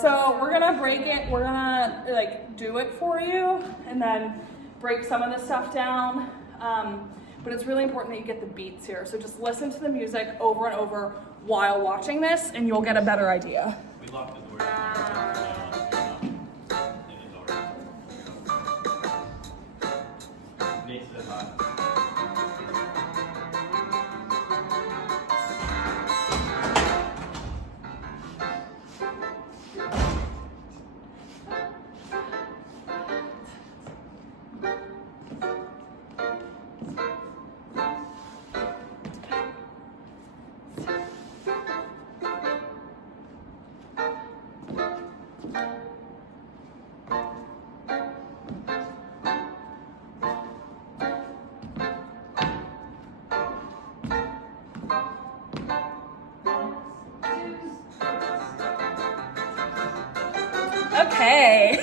So we're gonna break it, we're gonna like do it for you and then break some of the stuff down. But it's really important that you get the beats here. So just listen to the music over and over while watching this and you'll get a better idea. We locked the door. Nate said hi. Okay.